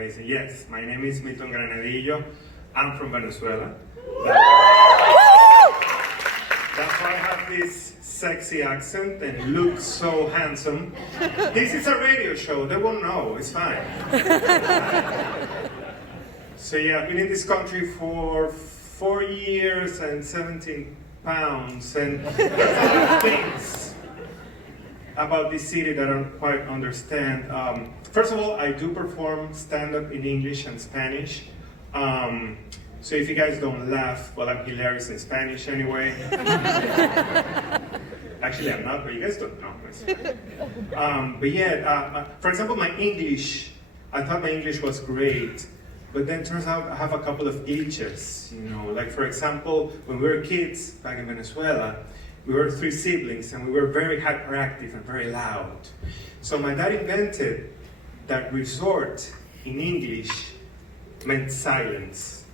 amazing. Yes, my name is Milton Granadillo. I'm from Venezuela. That's why I have this sexy accent and look so handsome. This is a radio show, they won't know, it's fine. So yeah, I've been in this country for 4 years and 17 pounds, and there's a lot of things about this city that I don't quite understand. First of all, I do perform stand-up in English and Spanish. So if you guys don't laugh, well, I'm hilarious in Spanish anyway. Actually, I'm not, but you guys don't know. But yeah, for example, my English, I thought my English was great, but then turns out I have a couple of glitches, you know. Like, for example, when we were kids back in Venezuela, we were 3 siblings and we were very hyperactive and very loud. So my dad invented that resort in English meant silence.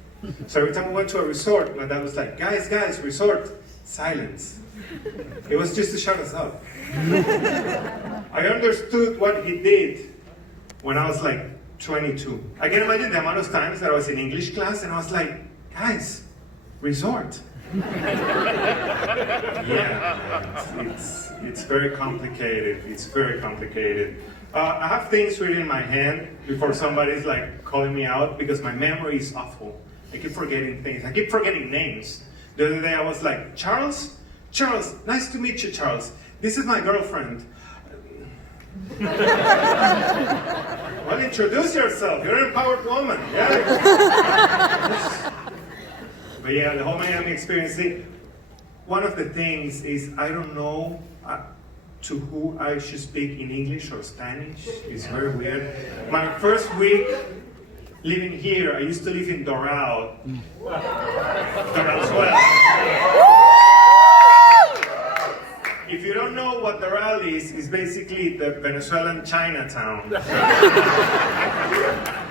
So every time we went to a resort, my dad was like, guys, resort, silence. It was just to shut us up. I understood what he did when I was like 22. I can imagine the amount of times that I was in English class and I was like, guys, resort. Yeah, it's very complicated. It's very complicated. I have things written in my hand before somebody's like calling me out because my memory is awful. I keep forgetting things. I keep forgetting names. The other day I was like, Charles, nice to meet you, Charles. This is my girlfriend. Well, introduce yourself. You're an empowered woman. Yeah. But yeah, the whole Miami experience. One of the things is I don't know to who I should speak in English or Spanish. It's very weird. My first week living here, I used to live in Doral. Venezuela. If you don't know what Doral is, it's basically the Venezuelan Chinatown.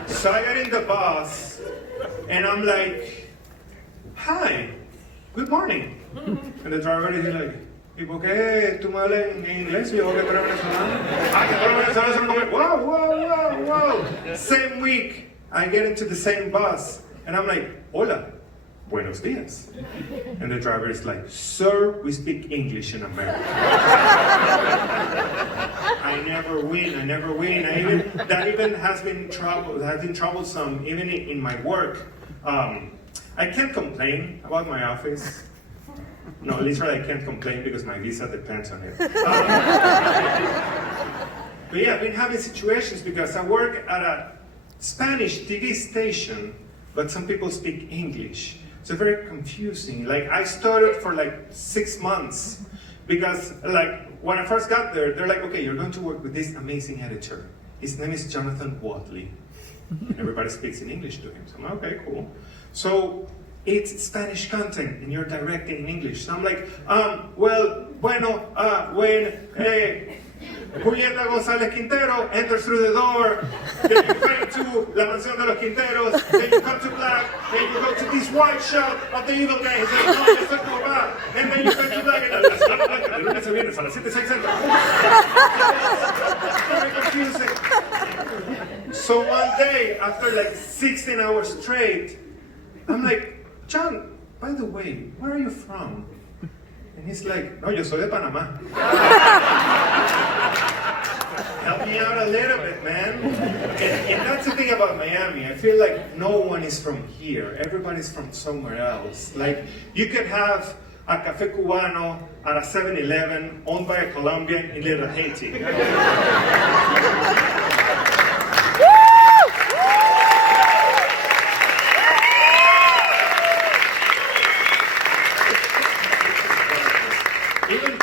So I got in the bus, and I'm like, hi, good morning. And the driver is like, ¿y por qué tú me hablas en inglés? Y yo que tú eres venezolano. Ah, que tú eres venezolano. Wow. Same week, I get into the same bus, and I'm like, hola, buenos dias. And the driver is like, sir, we speak English in America. I never win. That even has been troublesome, even in my work. I can't complain about my office. No, literally I can't complain because my visa depends on it. But yeah, I've been having situations because I work at a Spanish TV station, but some people speak English. So very confusing. Like, I stuttered for like 6 months because like when I first got there, they're like, okay, you're going to work with this amazing editor. His name is Jonathan Watley. And everybody speaks in English to him. So I'm like, okay, cool. So it's Spanish content and you're directing in English. So I'm like, when Julieta González Quintero enters through the door, then you fade to La Mansión de los Quinteros, then you come to black, then you go to this white shot of the evil guy, he's like, no, yo soy tu papá, and then you fade to black, and la ciudad blanca, de lunes a viernes a las 7:06 centro. Very confusing. So one day, after like 16 hours straight, I'm like, John, by the way, where are you from? And he's like, no, yo soy de Panamá. Help me out a little bit, man. And that's the thing about Miami. I feel like no one is from here. Everybody's from somewhere else. Like, you could have a Café Cubano at a 7-Eleven owned by a Colombian in Little Haiti. Even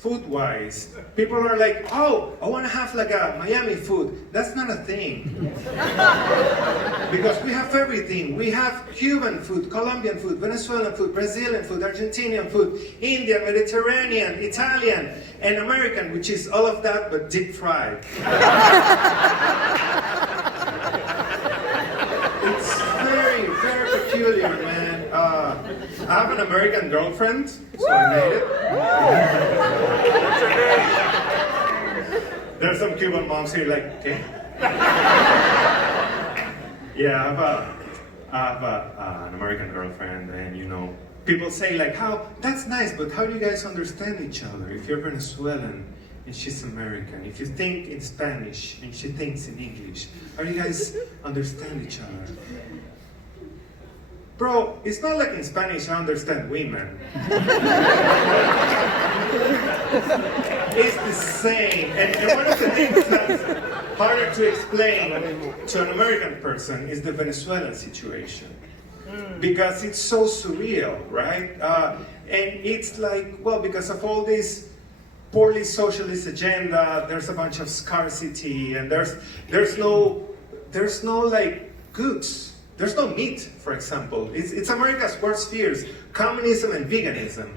food-wise, people are like, oh, I want to have like a Miami food. That's not a thing. Because we have everything. We have Cuban food, Colombian food, Venezuelan food, Brazilian food, Argentinian food, Indian, Mediterranean, Italian, and American, which is all of that but deep fried. It's very, very peculiar, man. I have an American girlfriend, so I made it. What's her name? There's some Cuban moms here like, okay. Yeah, an American girlfriend, and people say like, "How that's nice, but how do you guys understand each other? If you're Venezuelan and she's American, if you think in Spanish and she thinks in English, how do you guys understand each other?" Bro, it's not like in Spanish I understand women. It's the same, and one of the things that's harder to explain to an American person is the Venezuelan situation. Because it's so surreal, right? And it's like, well, because of all this poorly socialist agenda, there's a bunch of scarcity, and there's no like goods. There's no meat, for example. It's America's worst fears: communism and veganism.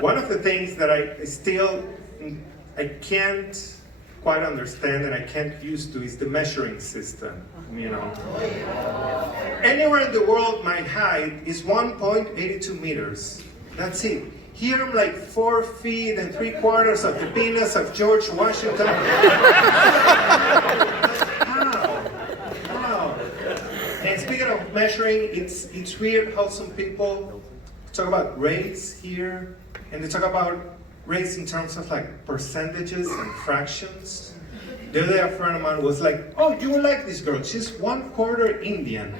One of the things that I can't quite understand and I can't used to is the measuring system. Anywhere in the world, my height is 1.82 meters. That's it. Here I'm like 4 feet and 3/4 of the penis of George Washington. How? And speaking of measuring, it's weird how some people talk about race here, and they talk about race in terms of like percentages and fractions. The other day a friend of mine was like, "Oh, you will like this girl. She's 1/4 Indian."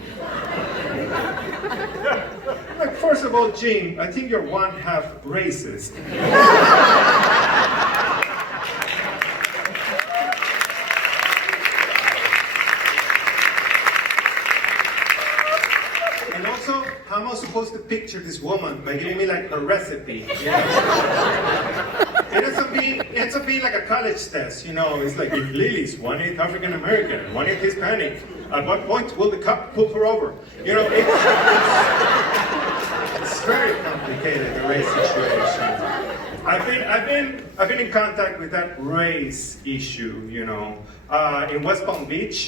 Like, first of all, Jim, I think you're 1/2 racist. And also, how am I supposed to picture this woman by giving me like a recipe? It ends up being like a college test, It's like, if Lily's 1/8 African American, 1/8 Hispanic, at what point will the cop pull her over? It's very complicated, the race situation. I've been in contact with that race issue, in West Palm Beach.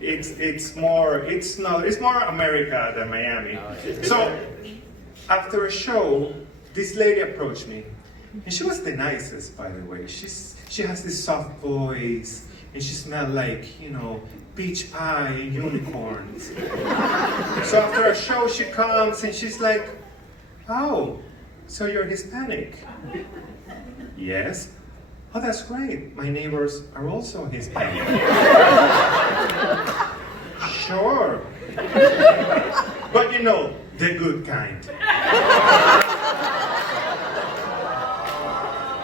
It's more America than Miami. So after a show, this lady approached me, and she was the nicest, by the way. She has this soft voice, and she smelled like, peach pie and unicorns. So after a show, she comes and she's like, "Oh, so you're Hispanic?" "Yes." "Oh, that's great. My neighbors are also Hispanic." "Sure. But the good kind."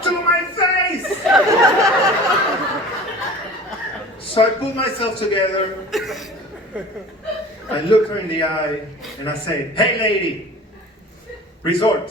To my face! So I pulled myself together, I looked her in the eye, and I said, "Hey lady, resort."